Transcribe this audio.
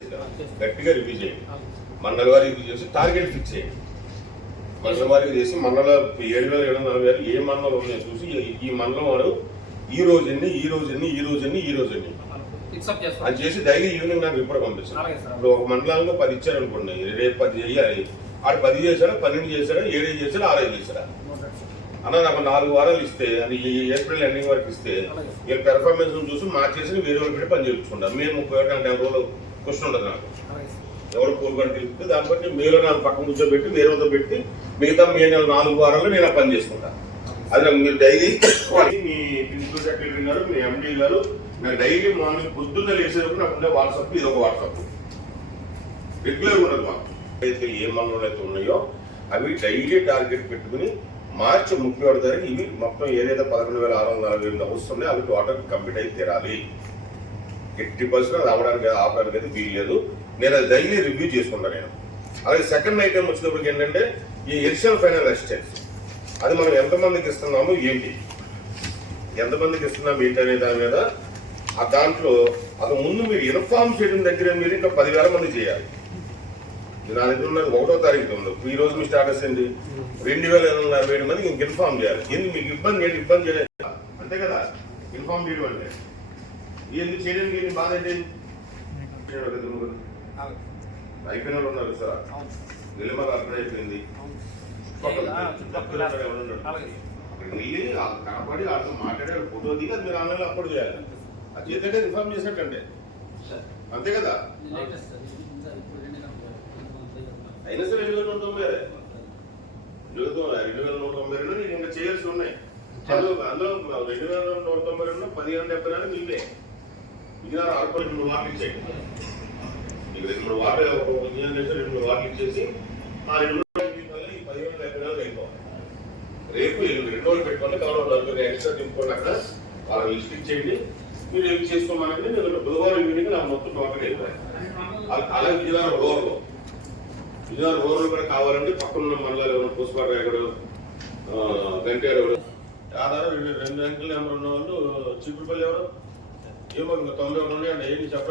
గట్టిగా రివ్యూ చేయండి. మండల వారి రివ్యూ చేసి టార్గెట్ ఫిక్స్ చేయండి. మండల వారికి చేసి మండల 7,740 ఏ మండలం ఉన్నాయో చూసి ఈ మండలం వాడు ఈ రోజు అది చేసి డైలీ ఈవినింగ్ నాకు రిపోర్ట్ పంపిస్తాను. ఇప్పుడు ఒక మండలానికి 10 ఇచ్చారనుకోండి, రేపు 10 చేయాలి. ఆడు 10 చేశాడా, 12 చేశాడా, 7 చేశాడా, 6 చేశాడా అన్న నాకు 4 వారాలు ఇస్తే, అది ఏప్రిల్ ఎండింగ్ వరకు ఇస్తే మీరు పెర్ఫార్మెన్స్ చూసి మార్చేసి వేరే వాళ్ళు పెట్టి పని చేయించుకుంటారు. మేము 30 రోజులు క్వశ్చన్ ఉండదు నాకు. ఎవరు కోరుకొని తెలిపితే దాన్ని బట్టి మీరు నాకు పక్కన కూర్చోబెట్టి వేరే వద్ద పెట్టి మిగతా మే నెల 4 వారాల్లో నేను పని చేసుకుంటాను. అది నాకు మీరు డైలీ మీ ప్రిన్సిపల్ సెక్రటరీ గారు, మీ ఎండీ గారు నాకు డైలీ మార్నింగ్ పొద్దున్న లేచేటప్పుడు నాకు ఉండే వాట్సాప్, ఇది ఒక వాట్సాప్ రెగ్యులర్ ఉన్నది. మాకు అయితే ఏ మండలంలో అయితే ఉన్నాయో అవి డైలీ టార్గెట్ పెట్టుకుని మార్చి 31 తారీఖు ఇవి మొత్తం ఏదైతే 11,648 వస్తున్నాయి అవి టోటల్ కంప్లీట్ అయితే తీరాలి. 80% అది అవ్వడానికి ఆపడానికి అయితే వీల్లేదు. నేను అది డైలీ రివ్యూ చేసుకుంటాను నేను. అలాగే సెకండ్ ఐటమ్ వచ్చినప్పటికి ఏంటంటే ఈ ఎడిషనల్ ఫైనల్ అసిస్టెన్స్, అది మనం ఎంతమందికి ఇస్తున్నాము ఏంటి, ఎంతమందికి ఇస్తున్నాము ఏంటి అనే దాని మీద దాంట్లో అది ముందు మీరు ఇన్ఫార్మ్ చేయడం దగ్గర మీరు ఇంకా 10,000 మంది చేయాలి. నా దగ్గర ఉన్నది 1వ తారీఖు ఉంది. ఈ రోజు మీ స్టాటస్ ఏంటి, 2,247 మందికి ఇంక ఇన్ఫార్మ్ చేయాలి. ఎందుకు మీకు ఇబ్బంది ఏంటి, ఇబ్బంది చేయలేదు అంతే కదా. ఇన్ఫార్మ్ చేయడం అంటే ఎందుకు చేయడానికి ఏంటి, బాధ ఏంటి, అయిపోయిన వాళ్ళు ఉన్నారు సార్. నిలమల అక్కడ అయిపోయింది, వెళ్ళి కనపడి వాళ్ళతో మాట్లాడే ఫోటో దిగి అది మీరు ఆన్లైన్లో అప్లోడ్ చేయాలి. అది చేద్దంటే ఇన్ఫార్మ్ చేసినట్టంటే అంతే కదా. అయినా సరే 2,192 నేను ఇంకా చేయాల్సి ఉన్నాయి. అందులో 2,192 15,074 మీవే. విజయనగరం ఆర్పల్ 2 వార్డులు ఇచ్చేయండి. మీకు 2 వార్డు 2 వార్డులు ఇచ్చేసి ఆ 2 ఈ 15,074 అయిపోవాలి. రేపు 2 రోజులు పెట్టుకోండి. కావాలి ఎక్స్ట్రా తిప్పుకోండి. అక్కడ వాళ్ళకి లిస్ట్ ఇచ్చేయండి. మీరు ఏమి చేసుకోమనంటే నేను బుధవారం ఈవినింగ్ నాకు మొత్తం టోటల్ అయిపోయాయి. అలాగే విజయనగరం రోడ్లు కూడా కావాలంటే పక్కన మండలాలు ఎవరు, పూసపాట ఎక్కడు, గంటేరు ఎవరు, ఆధారం 2 అంకెల నెంబర్ ఉన్న వాళ్ళు, చిక్కుపల్లి ఎవరు, ఏమో 91 అంటే ఏంటి చెప్పండి.